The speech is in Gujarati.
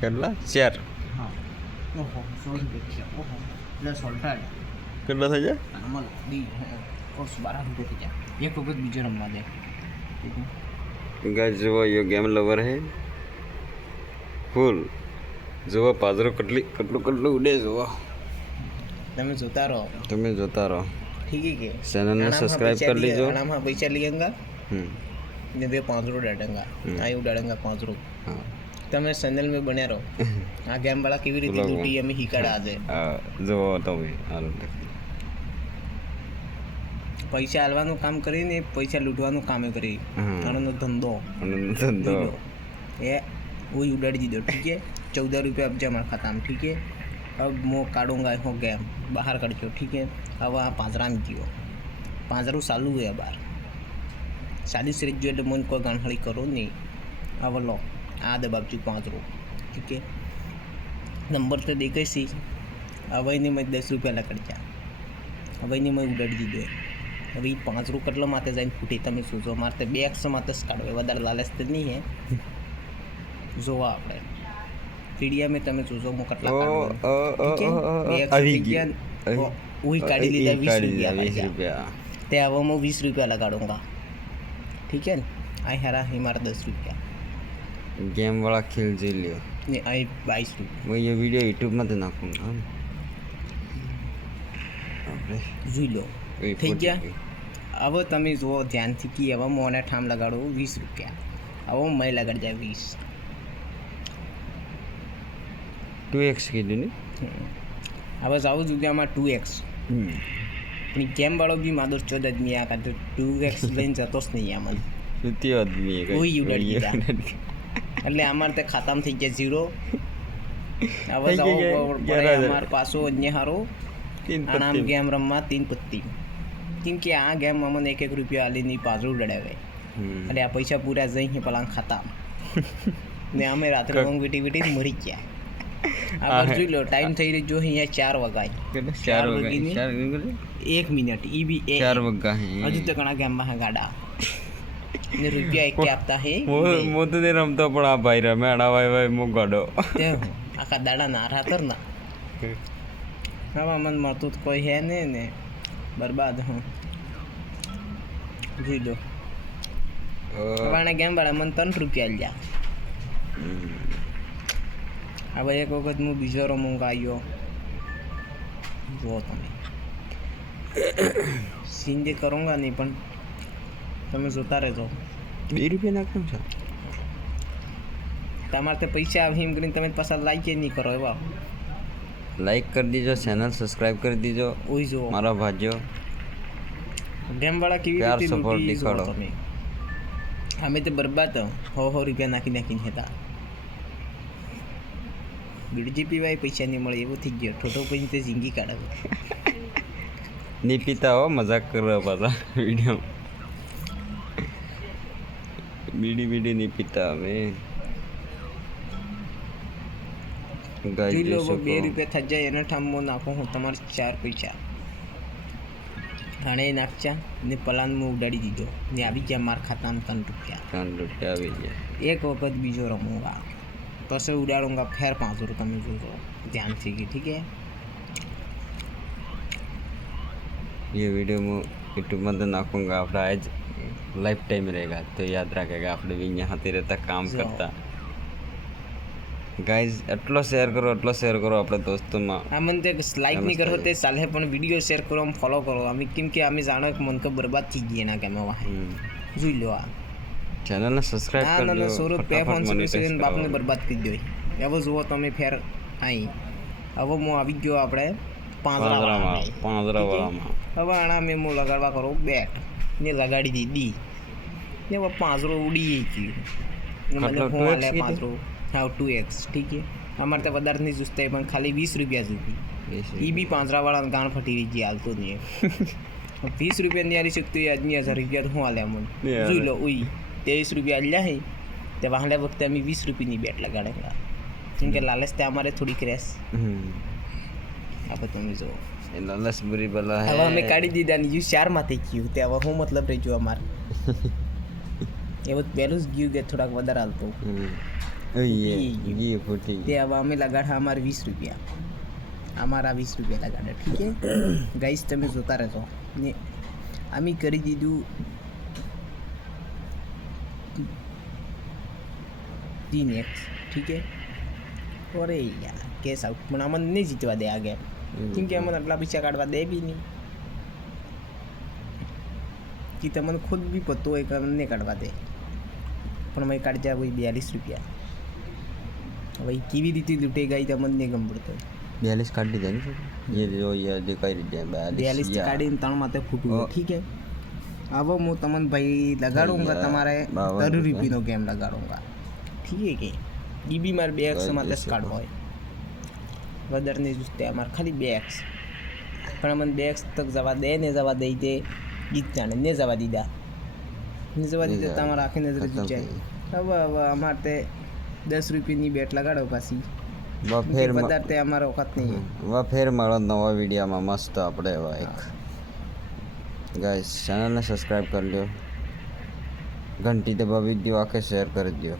કેટલા 4 હા ઓહો 100 રૂપિયા ઓહો પ્લસ ઓલ્ટાડ કેટલા થઈ જાય આમાં દી કોર્સ 12 રૂપિયા થઈ જાય એક વખત બીજો રમવા દે ગાઈસ જુઓ યો ગેમ લવર હે ફૂલ જુઓ પાજરો કેટલું ઉડે જુઓ તમે જોતા રહો ठीक है के चैनल ने सब्सक्राइब कर लीजिए आराम हाँ पैसा लिएगा ने वे 5 रो डालेंगा आयु डालेंगा 5 रो हाँ તમે ચેનલ में बने रहो आ गेम वाला કેવી રીતે લૂટી અમે હિકાડા દે જો તમે હાલો પૈસા આલવાનું કામ કરીને પૈસા લૂંટવાનું કામ કરી આનો ધંધો એ वही उड़ाड़ी दीदो ठीक है 14 रुपये अब जमा खाता में ठीक है अब मैं काटूंगा हो गेम बाहर कर दो ठीक है अब वहाँ पांजरा में गयो पांजरू चालू है बार शादी से जो એટલે मन को गणहड़ी करो नहीं अब लो आ दबावजू पांजरू ठीक है नंबर तो देखे सी अब नहीं मैं 10 रुपया लकड़ जा अब नहीं मैं उड़ाड़ी दीदो હવે 5 રૂ કેટલા માથે જઈને ફૂટી તમે સોચો મારે 200 માથે જ કાઢો વધારે લાલચ તો નહીં હે જોવા આપણે પીડિયા તમે જોજો હું કેટલા કાઢો वही काढ़ी लीधा 20 रुपया ते अब मैं 20 रुपया लगाऊंगा ठीक है आई हरा ही मारा 10 रुपया गेम वाला खेल जी लियो नहीं आई 22 रुपया मैं ये वीडियो यूट्यूब में नाखूंगा જોઈ લો થઈ ગયા હવે તમે જુઓ ધ્યાનથી કે હવે મોને ઠામ લગાડો 20 રૂપિયા હવે મેં લગાડી જાય 20 2x કીધું ને હવે જાઉં જગ્યામાં 2x પણ કેમ વાળો બી માદો 14 આદમી આ કાઢો 2x લઈને જતો જ નહીં આમાં તે આદમી કોઈ ઉડાડી દીધા એટલે અમારે તે ખાતામાં થઈ ગયા 0 હવે જાઉં પડે અમાર પાછો અન્ય હારો આનામ ગેમ રમવા 3 પત્તી કેમ કે આ ગેમ અમને 1 રૂપિયા આલીની પાછું ઉડાડે એટલે આ પૈસા પૂરા જઈ પેલા ખાતા ને અમે રાત્રે ઊંઘ વીટી મરી ગયા આ જોઈ લો ટાઈમ થઈ રહ્યો જો અહીંયા 4 વાગ્યા 4 વાગ્યા 1 મિનિટ ઈ બી 4 વાગ્યા હજુ તો ઘણા ગેમમાં ગાડા ને રૂપિયા એક આપતા હે મો તો ને રમતો પણ આ ભાઈ રમે અડાવાય મો ગાડો આખા દાડા ના રાતર ના હવે મન મળતું તો કોઈ હે ને બરબાદ હું જોઈ લો હવે ગેમ વાળા મને 3 રૂપિયા આલ્યા હવે એક વખત હું બીજો રમું આવ્યો જો તમે સિંધે કरूँगा નહીં પણ તમે જોતા રહેજો 2 રૂપિયા નાખો છો તમારે તો પૈસા આવે એમ કરીને તમે પાછા લાઈક નહીં કરો એવા लाइक कर दीजिए चैनल सब्सक्राइब कर दीजिए वही जो मारा भाजो गेम वाला की प्यार सपोर्ट दिखाड़ो हमें तो बर्बाद हो रुपया नाखी था बीडजी पीवाय पैसा नहीं મળે એવું થઈ ગયો ઠોઠો પછી તે જિંદગી કાઢે नहीं पीता हो मजाक कर रहा पासा वीडियो बीड़ी नहीं पीता हमें જોઈ લો 2 રૂપિયા થઈ જાય એના ઠામમાં નાખો હું તમારે 4 પૈસા થાણે નાખચા ને પલાનમાં ઉડાડી દીધો ને આવી ગયા માર ખાતામાં 3 રૂપિયા આવી ગયા એક વખત બીજો રમूंगा પછી ઉડાડूंगा ફેર 5 રૂપિયા તમે જોજો ધ્યાનથી કે ઠીક है ये वीडियो मैं यूट्यूब में नाखूंगा आपका आज लाइफ टाइम रहेगा तो याद रखेगा आपने भी यहाँ रहता काम करता गाइस એટલો શેર કરો આપણે દોસ્તોમાં આ મને તે લાઈક નહીં કરો તે ચાલે પણ વિડિયો શેર કરો આમ ફોલો કરો અમે કેમ કે અમે જાણો કે મન તો બરબાદ થઈ ગઈ એના કેમાં જોઈ લો આ ચેનલ ને સબસ્ક્રાઇબ કરી લો સોરો પે ફોન સબસ્ક્રાઇબ બાપને બરબાદ કરી દો હવે જુઓ તમે ફેર આઈ હવે હું આવી ગયો આપણે પાંજરાવાળામાં હવે આના મેં હું લગાડવા કરો બેટ ને લગાડી દીધી ને હવે પાંજરો ઉડી ગયું મને ફોન આલે પાંજરો हाँ 2x ठीक है हमारे तो વધારે नहीं जुस्ते પણ ખાલી 20 રૂપિયા સુધી એ બી પાંજરા વાળા ગાણ ફટી રહી ગઈ હાલતો નહીં 20 રૂપિયા ની આલી શકતો એ આદમી 1000 રૂપિયા હું આલે અમને જોઈ લો ઉઈ 23 રૂપિયા આલ્યા હે તે વાહલે વખતે અમે 20 રૂપિયા ની બેટ લગાડેલા કેમ કે લાલચ તે અમારે થોડી ક્રેશ આપણે તમે જો એ લાલચ બુરી બલા હે હવે અમે કાઢી દીધા ને યુ 4 માંથી ગયું તે હવે હું મતલબ રહી જો અમાર એવું પહેલું જ ગયું કે થોડાક વધારે હાલતો ये फूटी તે હવે અમે લગાડ્યા અમારે 20 રૂપિયા, અમારા 20 રૂપિયા લગાડ્યા. ઠીક છે ગાઈસ, તમે જોતા રહેજો ને. અમે કરી દીધું 3x. ઠીક છે. અરે યાર કેસ આઉટ, પણ અમને નહીં જીતવા દે આ ગેમ, કેમ કે અમને આટલા પૈસા કાઢવા દે બી નહીં. કે તમને ખુદ બી પતો હોય કે અમને કાઢવા દે, પણ અમે કાઢજા કોઈ 42 રૂપિયા. હવે કેવી રીતે લૂંટે ગઈ તમને નહીં ગમતો. 42 કાઢી દે ને ये जो ये दिखाई दे 42 કાઢીને 3 માથે ફૂટું. ઠીક है. હવે હું તમને ભાઈ લગાડूंगा તમારે 30 રૂપિયાનો ગેમ લગાડूंगा. ઠીક है કે એ બી મારે 2x માં 10 કાઢવો હોય, વધારે નહીં જોતે અમારે ખાલી 2x. પણ અમને 2x તક જવા દે ને જવા દઈ દે ગીત જાણે ને જવા દીધા તમારે આખી નજર જાય. હવે અમારે તે 10 રૂપિયાની બેટ લગાડો પાછી, ફેર વધારે તે અમારો વખત નહીં. ફેર મળો નવા વિડીયોમાં મસ્ત આપણે એક ગાઈસ ચેનલને સબસ્ક્રાઈબ કરી લો, ઘંટી દબાવી દો, આખે શેર કરી દો.